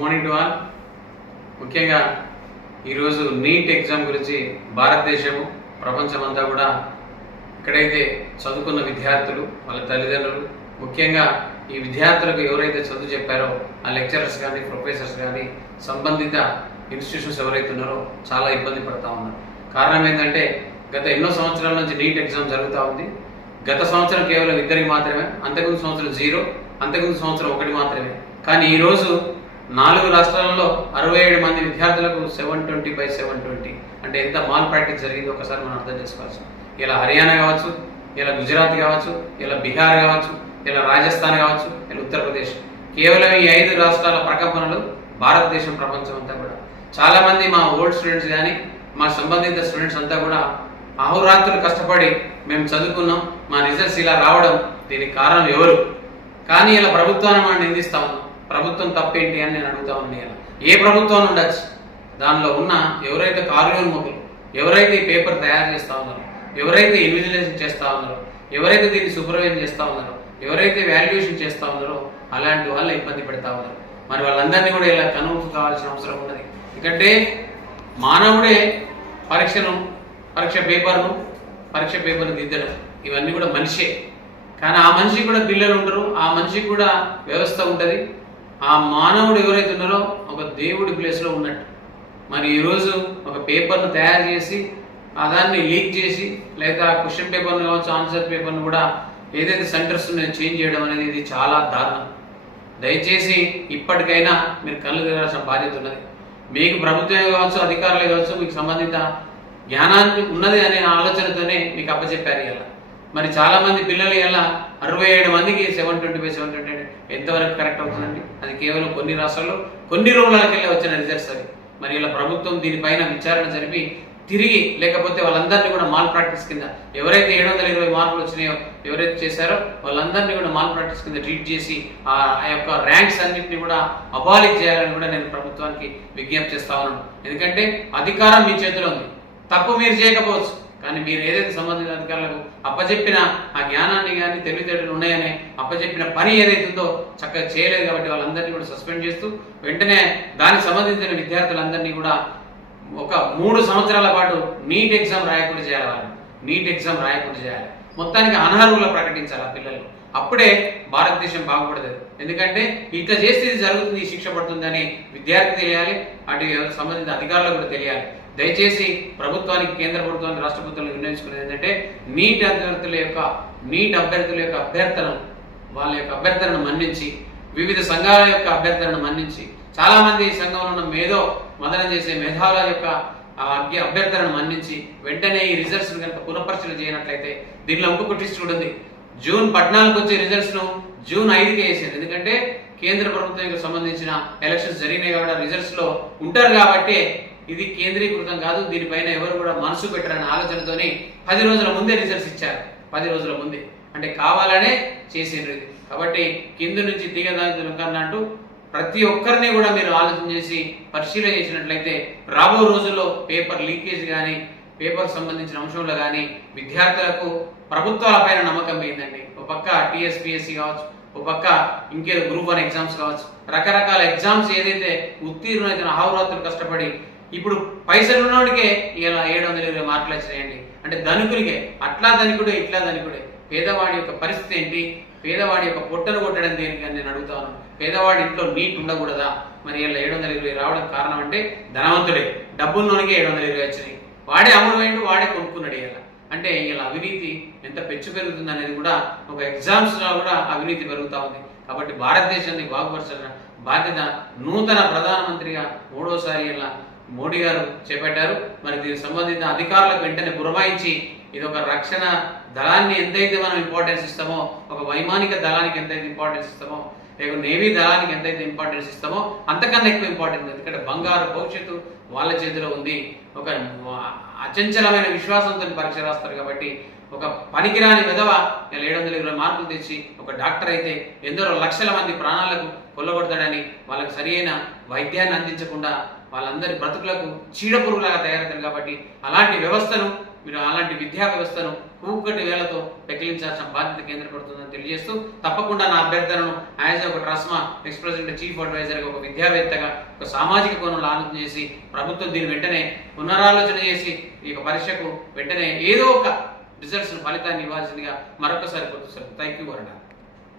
Morning to all. ముఖ్యంగా ఈరోజు NEET exam గురించి భారతదేశము ప్రపంచమంతా కూడా ఎక్కడైతే చదువుకున్న విద్యార్థులు వాళ్ళ తల్లిదండ్రులు ముఖ్యంగా ఈ విద్యార్థులకు ఎవరైతే చదువు చెప్పారో ఆ లెక్చరర్స్ కానీ ప్రొఫెసర్స్ కానీ సంబంధిత ఇన్స్టిట్యూషన్స్ ఎవరైతే ఉన్నారో చాలా ఇబ్బంది పడుతూ ఉన్నారు. కారణం ఏంటంటే గత ఎన్నో సంవత్సరాల నుంచి నీట్ ఎగ్జామ్ జరుగుతూ ఉంది. గత సంవత్సరం కేవలం 2 మాత్రమే, అంతకుముందు సంవత్సరం 0, అంతకుముందు సంవత్సరం 1 మాత్రమే. కానీ ఈరోజు 4 రాష్ట్రాలలో 67 మంది విద్యార్థులకు 720/720 అంటే ఎంత మాల్ ప్రాక్టీస్ జరిగిందో ఒకసారి మనం అర్థం చేసుకోవచ్చు. ఇలా హర్యానా కావచ్చు, ఇలా గుజరాత్ కావచ్చు, ఇలా బీహార్ కావచ్చు, ఇలా రాజస్థాన్ కావచ్చు, ఇలా ఉత్తరప్రదేశ్, కేవలం ఈ 5 రాష్ట్రాల ప్రకంపనలు భారతదేశం ప్రపంచం అంతా కూడా చాలామంది మా ఓల్డ్ స్టూడెంట్స్ కానీ మా సంబంధిత స్టూడెంట్స్ అంతా కూడా అహోరాత్రులు కష్టపడి మేము చదువుకున్నాం, మా రిజల్ట్స్ ఇలా రావడం దీనికి కారణం ఎవరు? కానీ ఇలా ప్రభుత్వాన్ని మనం నిందిస్తా ఉన్నాం. ప్రభుత్వం తప్పేంటి అని నేను అడుగుతా ఉన్నాను. ఏ ప్రభుత్వం ఉండొచ్చు, దానిలో ఉన్న ఎవరైతే కార్యోన్ముఖులు, ఎవరైతే ఈ పేపర్ తయారు చేస్తూ ఉన్నారో, ఎవరైతే ఇన్విజిలేషన్ చేస్తూ ఉన్నారో, ఎవరైతే దీన్ని సూపర్వైజ్ చేస్తూ ఉన్నారో, ఎవరైతే వాల్యుయేషన్ చేస్తూ ఉన్నారో అలాంటి వాళ్ళు ఇబ్బంది పెడతా ఉన్నారు. మరి వాళ్ళందరినీ కూడా ఇలా కనుగొను కావాల్సిన అవసరం ఉన్నది. ఎందుకంటే మానవుడే పరీక్ష పేపర్ను దిద్దడం ఇవన్నీ కూడా మనిషే. కానీ ఆ మనిషికి కూడా పిల్లలు ఉంటారు, ఆ మనిషికి కూడా వ్యవస్థ ఉంటుంది. ఆ మానవుడు ఎవరైతే ఉన్నారో ఒక దేవుడి ప్లేస్లో ఉన్నట్టు. మరి ఈరోజు ఒక పేపర్ను తయారు చేసి దాన్ని లీక్ చేసి లేదా క్వశ్చన్ పేపర్ను కావచ్చు, ఆన్సర్ పేపర్ను కూడా ఏదైతే సెంటర్స్ ఉన్నాయో చేంజ్ చేయడం అనేది ఇది చాలా దారుణం. దయచేసి ఇప్పటికైనా మీరు కళ్ళు తెరాల్సిన బాధ్యత ఉన్నది. మీకు ప్రభుత్వమే కావచ్చు, అధికారులే కావచ్చు, మీకు సంబంధిత జ్ఞానాన్ని ఉన్నది అనే ఆలోచనతోనే మీకు అప్పచెప్పారు. ఇలా మరి చాలా మంది పిల్లలు ఇలా 67 మందికి 720/720 ఎంతవరకు కరెక్ట్ అవుతుందండి? అది కేవలం కొన్ని రాష్ట్రాల్లో కొన్ని రోజులకి వెళ్ళి వచ్చిన రిజల్ట్స్ అవి. మరి ఇలా ప్రభుత్వం దీనిపైన విచారణ జరిపి తిరిగి లేకపోతే వాళ్ళందరినీ కూడా మాల్ ప్రాక్టీస్ కింద ఎవరైతే 720 మార్కులు వచ్చినాయో ఎవరైతే చేశారో వాళ్ళందరినీ కూడా మాల్ ప్రాక్టీస్ కింద ట్రీట్ చేసి ఆ యొక్క ర్యాంక్స్ అన్నింటినీ కూడా అబాలిష్ చేయాలని కూడా నేను ప్రభుత్వానికి విజ్ఞప్తి చేస్తా ఉన్నాను. ఎందుకంటే అధికారం మీ చేతిలో ఉంది, తప్పు మీరు చేయకపోవచ్చు, కానీ మీరు ఏదైతే సంబంధిత అధికారులకు అప్పచెప్పిన ఆ జ్ఞానాన్ని కానీ తెలివితేటలు ఉన్నాయని అప్పచెప్పిన పని ఏదైతుందో చక్కగా చేయలేదు. కాబట్టి వాళ్ళందరినీ కూడా సస్పెండ్ చేస్తూ వెంటనే దానికి సంబంధించిన విద్యార్థులందరినీ కూడా ఒక 3 సంవత్సరాల పాటు నీట్ ఎగ్జామ్ రాయకుండా చేయాలి. నీట్ ఎగ్జామ్ రాయకుండా చేయాలి. మొత్తానికి అనర్హులుగా ప్రకటించాలి ఆ పిల్లలు. అప్పుడే భారతదేశం బాగుపడదు. ఎందుకంటే ఇట్లా చేస్తే ఇది జరుగుతుంది, శిక్ష పడుతుందని విద్యార్థి తెలియాలి, అటు సంబంధిత అధికారులకు కూడా తెలియాలి. దయచేసి ప్రభుత్వానికి, కేంద్ర ప్రభుత్వానికి, రాష్ట్ర ప్రభుత్వానికి నిర్ణయించుకునేది ఏంటంటే నీట్ అభ్యర్థుల యొక్క వాళ్ళ యొక్క అభ్యర్థనను మన్నించి, వివిధ సంఘాల యొక్క అభ్యర్థనను మన్నించి, చాలా మంది సంఘంలో ఉన్న మదనం చేసే మేధావుల యొక్క అభ్యర్థనను మన్నించి వెంటనే ఈ రిజల్ట్స్ కనుక పునఃపరిశీలన చేయనట్లయితే దీనిలో ఇంకొక ట్విస్ట్ కూడా ఉంది. జూన్ 14 వచ్చే రిజల్ట్స్ ను జూన్ 5కే వేసేది. ఎందుకంటే కేంద్ర ప్రభుత్వానికి సంబంధించిన ఎలక్షన్స్ జరిగినాయి కాబట్టి రిజల్ట్స్ లో ఉంటారు కాబట్టి ఇది కేంద్రీకృతం కాదు, దీనిపైన ఎవరు కూడా మనసు పెట్టరనే ఆలోచనతోని 10 రోజుల ముందే రిజల్ట్స్ ఇచ్చారు. 10 రోజుల ముందే అంటే కావాలనే చేసిండ్రు. కాబట్టి కింద నుంచి దిగదాంటూ ప్రతి ఒక్కరిని కూడా మీరు ఆలోచన చేసి పరిశీలన చేసినట్లయితే రాబో రోజుల్లో పేపర్ లీకేజ్ కానీ, పేపర్ సంబంధించిన అంశంలో కానీ విద్యార్థులకు ప్రభుత్వాలపైన నమ్మకం పోయిందండి. ఒక పక్క టీఎస్పీఎస్సీ కావచ్చు, ఒక పక్క ఇంకేదో గ్రూప్ 1 ఎగ్జామ్స్ కావచ్చు, రకరకాల ఎగ్జామ్స్ ఏదైతే ఉత్తీర్ణులైతే అహోరాత్రులు కష్టపడి ఇప్పుడు పైసలు ఉన్నోడికే ఇలా 720 మార్కులు వచ్చినాయండి. అంటే ధనికుడికే, అట్లా ధనికుడే ఇట్లా ధనికుడే. పేదవాడి యొక్క పరిస్థితి ఏంటి? పేదవాడి యొక్క పొట్టను కొట్టడం దేనికి అని నేను అడుగుతాను. పేదవాడి ఇంట్లో నీట్ ఉండకూడదా? మరి ఇలా 720 రావడం కారణం అంటే ధనవంతుడే, డబ్బుల్లోనికే 720 వచ్చినాయి. వాడే అమ్ముడు వాడే కొనుక్కున్నాడు. ఇలా అంటే ఇలా అవినీతి ఎంత పెచ్చు పెరుగుతుంది అనేది కూడా ఒక ఎగ్జామ్స్ లో కూడా అవినీతి పెరుగుతూ ఉంది. కాబట్టి భారతదేశాన్ని బాగుపరచాలన్న బాధ్యత నూతన ప్రధానమంత్రిగా 3వసారి ఇలా మోడీ గారు చేపట్టారు. మరి దీనికి సంబంధించిన అధికారులకు వెంటనే పురమాయించి ఇది ఒక రక్షణ దళాన్ని ఎంతైతే మనం ఇంపార్టెన్స్ ఇస్తామో, ఒక వైమానిక దళానికి ఎంతైతే ఇంపార్టెన్స్ ఇస్తామో, లేక నేవీ దళానికి ఎంతైతే ఇంపార్టెన్స్ ఇస్తామో అంతకన్నా ఎక్కువ ఇంపార్టెంట్. ఎందుకంటే బంగారు భవిష్యత్తు వాళ్ళ చేతిలో ఉంది. ఒక అచంచలమైన విశ్వాసంతో పరీక్ష రాస్తారు. కాబట్టి ఒక పనికిరాని విధవ 720 మార్కులు తెచ్చి ఒక డాక్టర్ అయితే ఎందరో లక్షల మంది ప్రాణాలకు కొల్లగొడతాడని వాళ్ళకి సరియైన వైద్యాన్ని అందించకుండా వాళ్ళందరి బ్రతుకులకు చీడపురుగులాగా తయారవుతారు. కాబట్టి అలాంటి వ్యవస్థను మీరు అలాంటి విద్యా వ్యవస్థను కూకటి వేలతో పెకిలించాల్సిన బాధ్యత కేంద్ర ప్రభుత్వం తెలియజేస్తూ తప్పకుండా నా అభ్యర్థనను యాజ్ ఒక ట్రస్మా ఎక్స్ ప్రెసిడెంట్ చీఫ్ అడ్వైజర్గా ఒక విద్యావేత్తగా ఒక సామాజిక కోణంలో ఆలోచన చేసి ప్రభుత్వం దీన్ని వెంటనే పునరాలోచన చేసి ఈ యొక్క పరీక్షకు వెంటనే ఏదో ఒక రిజల్ట్స్ ఫలితాన్ని ఇవ్వాల్సిందిగా మరొకసారి గుర్తు. Thank you Warna.